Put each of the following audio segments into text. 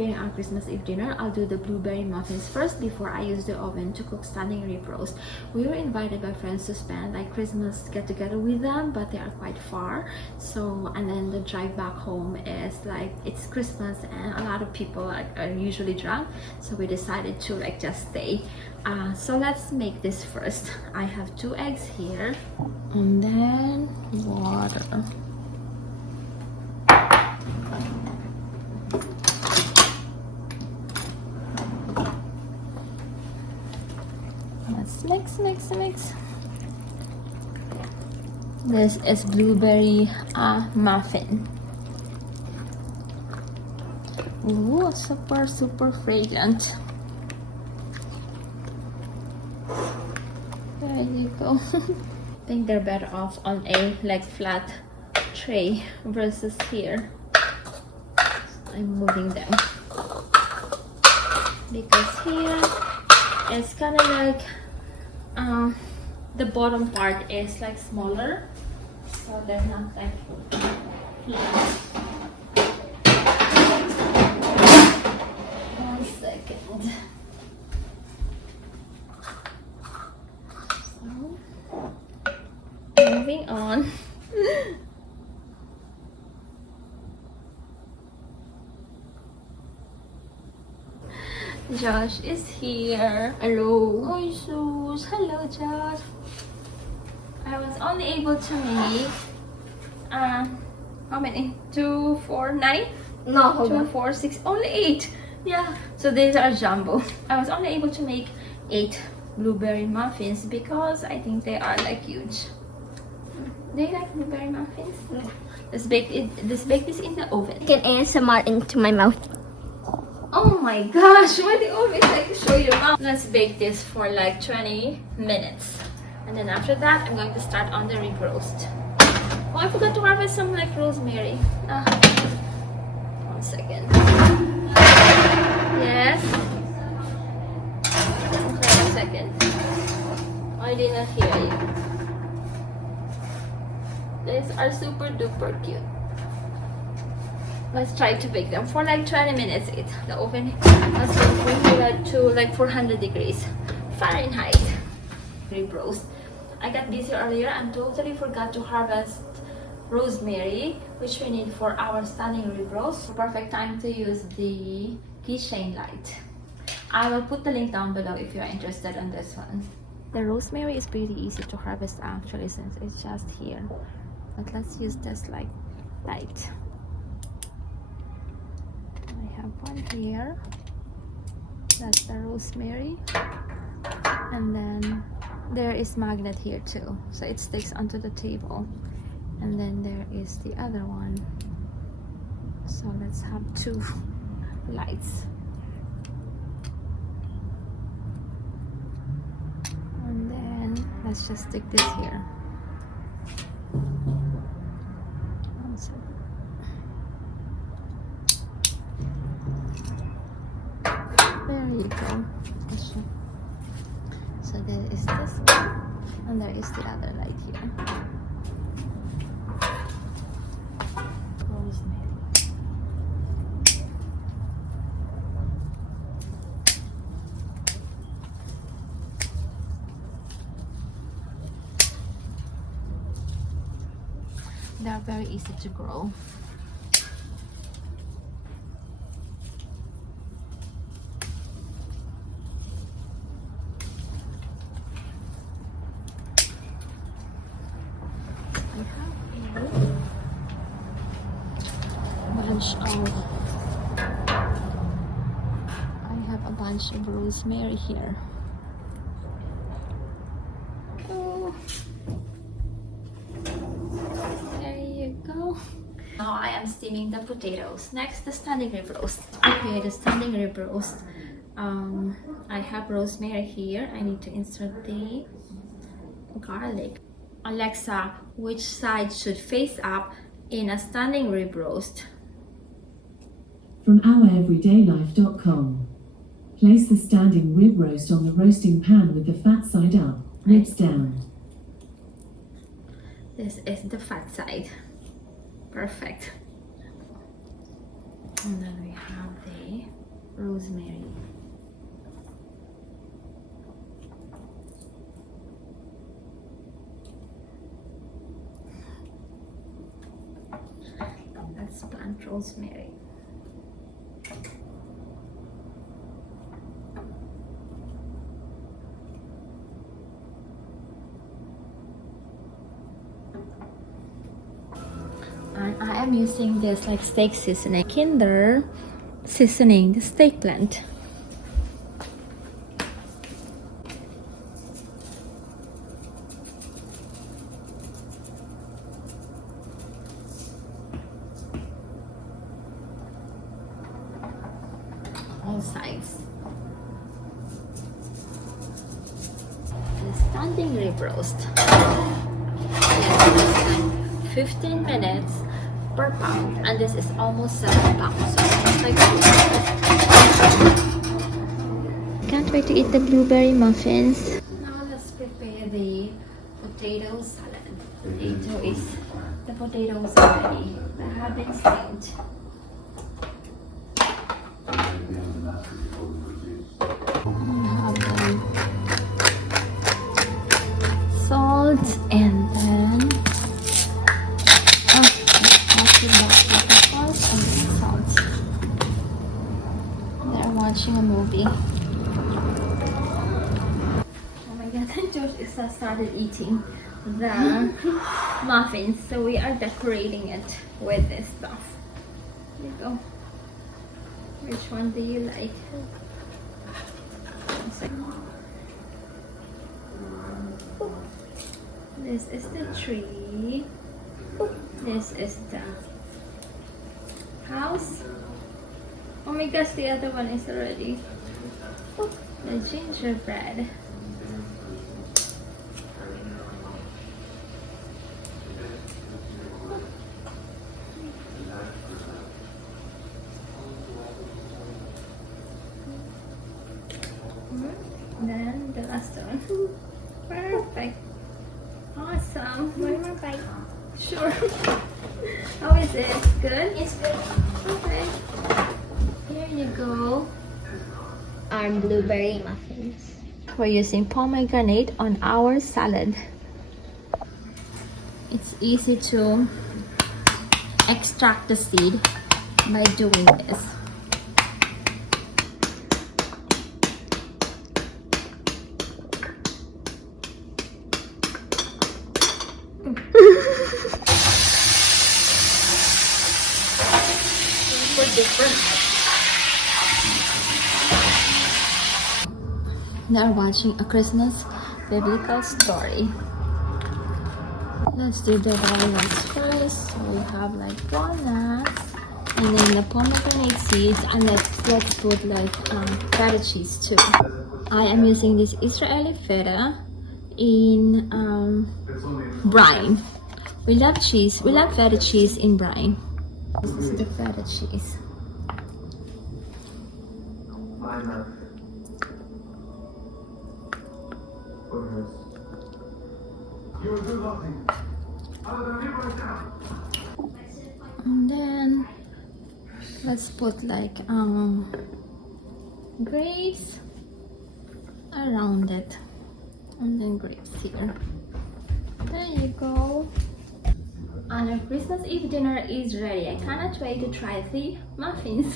preparing our Christmas Eve dinner, I'll do the blueberry muffins first before I use the oven to cook standing rib roast. We were invited by friends to spend like Christmas get together with them, but they are quite far. So, and then the drive back home is like it's Christmas and a lot of people are usually drunk. So we decided to like just stay. So let's make this first. I have 2 eggs here, and then water. Let's mix. This is blueberry muffin. Ooh, super fragrant. There you go. I think they're better off on a like flat tray versus here. So I'm moving them because here it's kind of like the bottom part is like smaller, so they're not like flat. 1 second. So moving on. Josh is here. Hello. Hi, Sus. Hello, Josh. I was only able to make how many? 2, 4, 9? No, hold 2, on. 4, 6, only 8. Yeah. So these are jumbo. I was only able to make 8 blueberry muffins because I think they are like huge. Do you like blueberry muffins? No. Let's bake this in the oven. I can ASMR into my mouth. Oh my gosh, why do you always like to show your mouth? Let's bake this for like 20 minutes. And then after that, I'm going to start on the rib roast. Oh, I forgot to harvest some like rosemary. 1 second. Yes. Okay, 1 second. I didn't hear you. These are super duper cute. Let's try to bake them for like 20 minutes. The oven has been preheated to like 400 degrees Fahrenheit. Rib roast. I got busy earlier and totally forgot to harvest rosemary, which we need for our standing rib roast. Perfect time to use the keychain light. I will put the link down below if you are interested in this one. The rosemary is pretty easy to harvest actually, since it's just here. But let's use this like light. I have one here. That's the rosemary. And then there is magnet here too, so it sticks onto the table. And then there is the other one. So let's have 2 lights. And then let's just stick this here. One second. There you go. So there is this one, and there is the other light here. Rosemary. They are very easy to grow. I have a bunch of rosemary here. Oh, there you go. Now I am steaming the potatoes. Next, the standing rib roast. Okay, the standing rib roast. I have rosemary here. I need to insert the garlic. Alexa, which side should face up in a standing rib roast? From oureverydaylife.com. Place the standing rib roast on the roasting pan with the fat side up, ribs down. This is the fat side. Perfect. And then we have the rosemary. Let's plant rosemary. And I am using this like steak seasoning, Kinder seasoning the steak blend. All sides. The standing rib roast. Yes, 15 minutes per pound, and this is almost 7 pounds. So it's like can't wait to eat the blueberry muffins. Now let's prepare the potato salad. The potatoes are ready. They have been steamed. Salt and then salt. They're watching a movie. Oh my god, George is started eating the muffins, so we are decorating it with this stuff. Here you go. Which one do you like? This is the tree. This is the house. Oh my gosh, the other one is already. The gingerbread. Then the last one. Perfect. Awesome. One more bite. Sure. How is it? Good? It's good. Okay. Here you go. Our blueberry muffins. We're using pomegranate on our salad. It's easy to extract the seed by doing this. Different. They're watching a Christmas biblical story. Let's do the walnuts first. So we have like walnuts and then the pomegranate seeds, and let's put like feta cheese too. I am using this Israeli feta in brine. We love cheese. We love feta cheese in brine. This is the feta cheese. And then let's put like grapes around it, and then grapes here. There you go. And our Christmas Eve dinner is ready. I cannot wait to try the muffins.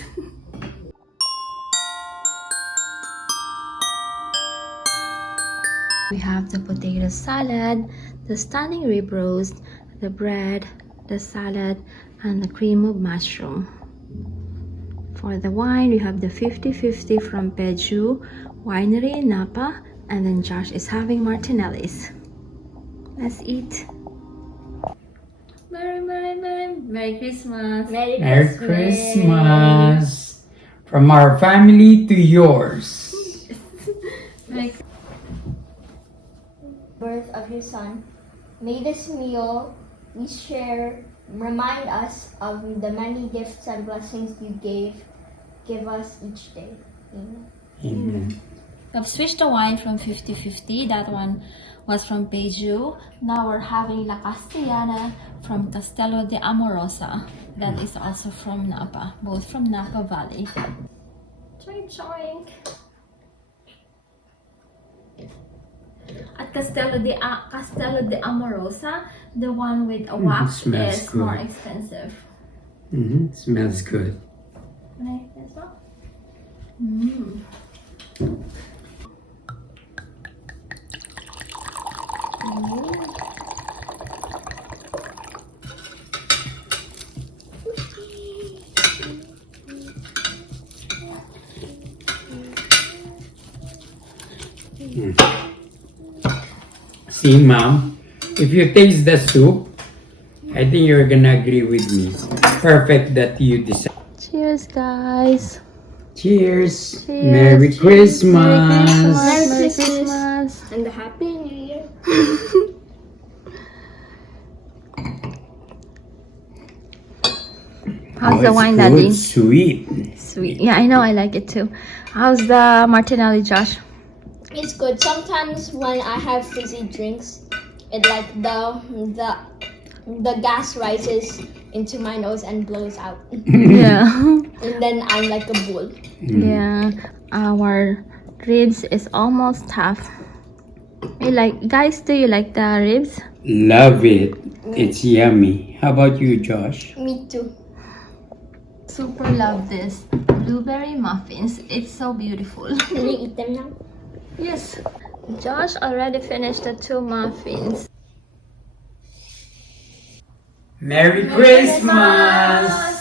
We have the potato salad, the standing rib roast, the bread, the salad, and the cream of mushroom. For the wine, we have the 50-50 from Peju Winery in Napa, and then Josh is having Martinelli's. Let's eat. Merry Christmas. Merry Christmas from our family to yours. Birth of your son. May this meal we share remind us of the many gifts and blessings you give us each day. Amen. Amen. I've switched the wine from 50-50. That one was from Peju. Now we're having La Castellana from Castello de Amorosa. That is also from Napa. Both from Napa Valley. Choink, choink. At Castello de Amorosa, the one with a wax smells is good. more expensive. Smells good. Like this one. Mm. See, Mom, if you taste the soup, I think you're gonna agree with me. Perfect that you decide. Cheers, guys. Cheers. Cheers. Merry Cheers. Christmas. Merry Christmas. And a Happy New Year. How's Oh, the it's wine, good. Daddy? Sweet. Sweet. Yeah, I know. I like it too. How's the Martinelli, Josh? It's good. Sometimes when I have fizzy drinks, it like the gas rises into my nose and blows out. Yeah. And then I'm like a bull. Yeah. Our ribs is almost half. Guys, do you like the ribs? Love it. It's yummy. How about you, Josh? Me too. Super love this blueberry muffins. It's so beautiful. Can you eat them now? Yes. Josh already finished the 2 muffins. Merry Christmas.